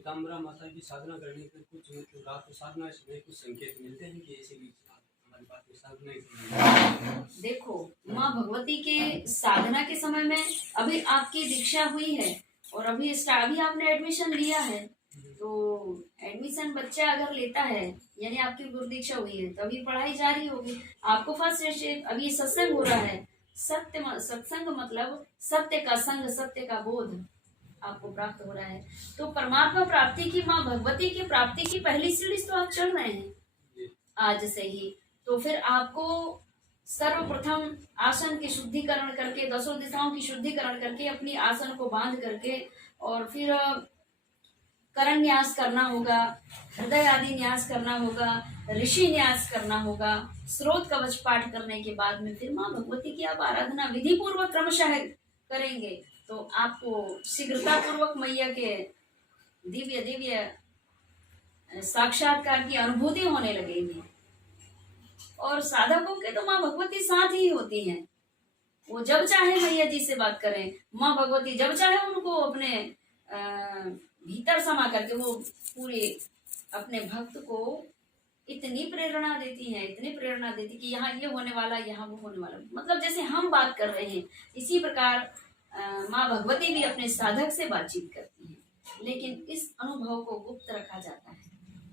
पीताम्बरा माता की साधना करने के कुछ मतलब रात को साधना में कुछ संकेत मिलते हैं कि ऐसे भी हमारी बात में साधना ही देखो, माँ भगवती के साधना के समय में अभी आपकी दीक्षा हुई है और अभी आपने एडमिशन लिया है, तो एडमिशन बच्चा अगर लेता है यानी आपकी गुरु दीक्षा हुई है तो अभी पढ़ाई जारी होगी। आपको फर्स्ट अभी सत्संग हो रहा है। सत्संग मतलब सत्य का संग, सत्य का बोध आपको प्राप्त हो रहा है। तो परमात्मा प्राप्ति की, माँ भगवती की प्राप्ति की पहली सीढ़ी तो आप चढ़ रहे हैं आज से ही। तो फिर आपको सर्वप्रथम आसन की शुद्धिकरण करके, दसों दिशाओं की शुद्धिकरण करके, अपनी आसन को बांध करके और फिर करण न्यास करना होगा, हृदय आदि न्यास करना होगा, ऋषि न्यास करना होगा। स्रोत कवच पाठ करने के बाद में फिर माँ भगवती की आप आराधना विधि पूर्वक क्रमशः करेंगे तो आपको शीघ्रता पूर्वक मैया के दिव्य दिव्य साक्षात्कार की अनुभूति होने लगेगी। और साधकों के तो माँ भगवती साथ ही होती हैं। वो जब चाहे मैया जी से बात करें, माँ भगवती जब चाहे उनको अपने भीतर समा करके वो पूरे अपने भक्त को इतनी प्रेरणा देती हैं, इतनी प्रेरणा देती कि यहाँ ये होने वाला, यहाँ वो होने वाला। मतलब जैसे हम बात कर रहे हैं इसी प्रकार माँ भगवती भी अपने साधक से बातचीत करती हैं, लेकिन इस अनुभव को गुप्त रखा जाता है,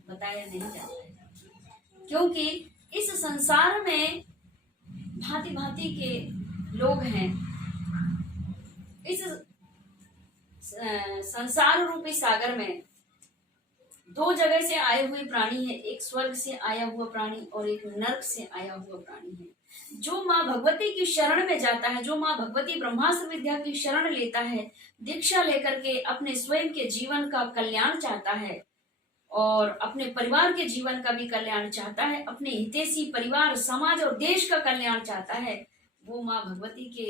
बताया नहीं जाता है, क्योंकि इस संसार में भांति भांति के लोग हैं। इस संसार रूपी सागर में दो जगह से आए हुए प्राणी है, एक स्वर्ग से आया हुआ प्राणी और एक नरक से आया हुआ प्राणी है। जो माँ भगवती की शरण में जाता है, जो माँ भगवती ब्रह्मास्त्र विद्या की शरण लेता है, दीक्षा लेकर के अपने स्वयं के जीवन का कल्याण चाहता है और अपने परिवार के जीवन का भी कल्याण चाहता है, अपने हितैषी परिवार, समाज और देश का कल्याण चाहता है, वो माँ भगवती के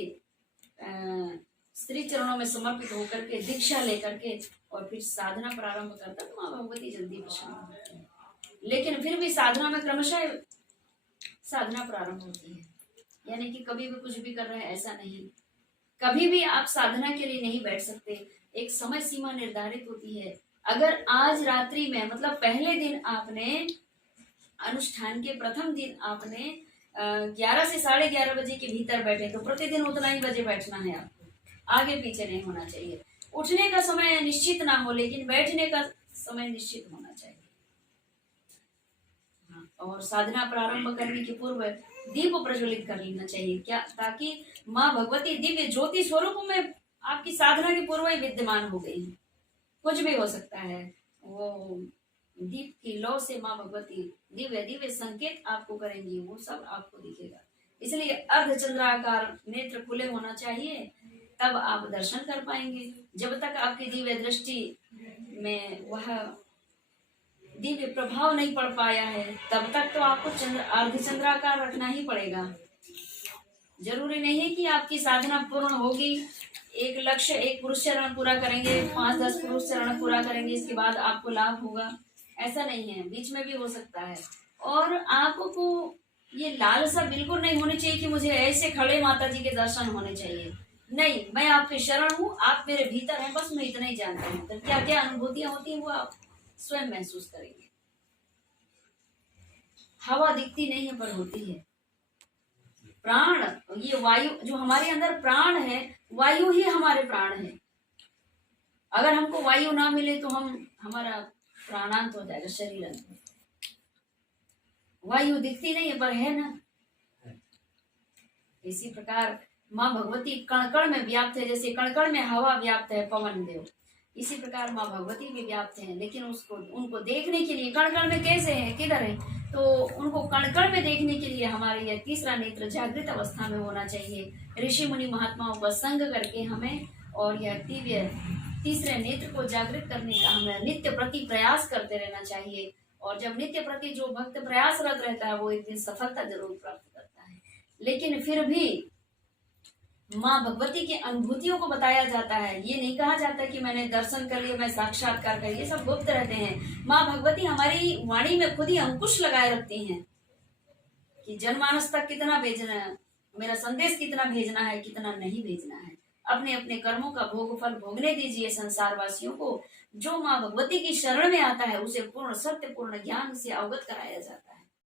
श्री चरणों में समर्पित होकर के दीक्षा लेकर के और फिर साधना प्रारंभ करता है तो माँ भगवती जल्दी प्रसन्न होती है। लेकिन फिर भी साधना में क्रमशः साधना प्रारंभ होती है, यानी कि कभी भी कुछ भी कर रहे हैं ऐसा नहीं। कभी भी आप साधना के लिए नहीं बैठ सकते, एक समय सीमा निर्धारित होती है। अगर आज रात्रि में मतलब पहले दिन आपने अनुष्ठान के प्रथम दिन आपने 11 से 11:30 बजे के भीतर बैठे तो प्रतिदिन उतना ही बजे बैठना है आपको, आगे पीछे नहीं होना चाहिए। उठने का समय निश्चित ना हो लेकिन बैठने का समय निश्चित होना चाहिए। और साधना प्रारंभ करने के पूर्व दीप प्रज्वलित कर लेना चाहिए, क्या, ताकि माँ भगवती दिव्य ज्योति स्वरूप में आपकी साधना के पूर्व ही विद्यमान हो गई है। कुछ भी हो सकता है, वो दीप की लौ से माँ भगवती दिव्य दिव्य संकेत आपको करेंगी, वो सब आपको दिखेगा। इसलिए अर्धचंद्राकार नेत्र खुले होना चाहिए, तब आप दर्शन कर पाएंगे। जब तक आपकी दिव्य दृष्टि में वह दिव्य प्रभाव नहीं पड़ पाया है तब तक तो आपको अर्धचंद्राकार रखना ही पड़ेगा। जरूरी नहीं है कि आपकी साधना पूर्ण होगी, एक लक्ष्य, एक पुरुष चरण पूरा करेंगे, 5-10 पुरुष चरण पूरा करेंगे, इसके बाद आपको लाभ होगा, ऐसा नहीं है, बीच में भी हो सकता है। और आपको ये लालसा बिल्कुल नहीं होनी चाहिए कि मुझे ऐसे खड़े माता जी के दर्शन होने चाहिए। नहीं, मैं आपके शरण हूँ, आप मेरे भीतर हैं, बस मैं इतना ही जानता हूँ। तो क्या क्या अनुभूतियां होती है वो आप स्वयं महसूस करेंगे। हवा दिखती नहीं है पर होती है। प्राण, ये वायु जो हमारे अंदर प्राण है, वायु ही हमारे प्राण है। अगर हमको वायु ना मिले तो हमारा प्राणांत हो जाएगा, शरीर अंत। वायु दिखती नहीं है पर है ना। इसी प्रकार माँ भगवती कण-कण में व्याप्त है, जैसे कण-कण में हवा व्याप्त है, पवन देव, इसी प्रकार माँ भगवती भी व्याप्त हैं। लेकिन उनको देखने के लिए, कण-कण में कैसे है, किधर है, तो उनको कण-कण में देखने के लिए हमारे यह तीसरा नेत्र जागृत अवस्था में होना चाहिए। ऋषि मुनि महात्माओं का संग करके हमें और यह दिव्य तीसरे नेत्र को जागृत करने का हमें नित्य प्रति प्रयास करते रहना चाहिए। और जब नित्य प्रति जो भक्त प्रयासरत रहता है वो एक दिन सफलता जरूर प्राप्त करता है। लेकिन फिर भी माँ भगवती की अनुभूतियों को बताया जाता है, ये नहीं कहा जाता कि मैंने दर्शन कर लिया, मैं साक्षात्कार कर, ये सब गुप्त रहते हैं। माँ भगवती हमारी वाणी में खुद ही अंकुश लगाए रखती हैं कि जनमानस तक कितना भेजना है, मेरा संदेश कितना भेजना है, कितना नहीं भेजना है। अपने अपने कर्मों का भोग फल भोगने दीजिए संसार वासियों को, जो माँ भगवती की शरण में आता है उसे पूर्ण सत्य पूर्ण ज्ञान से अवगत कराया जाता है।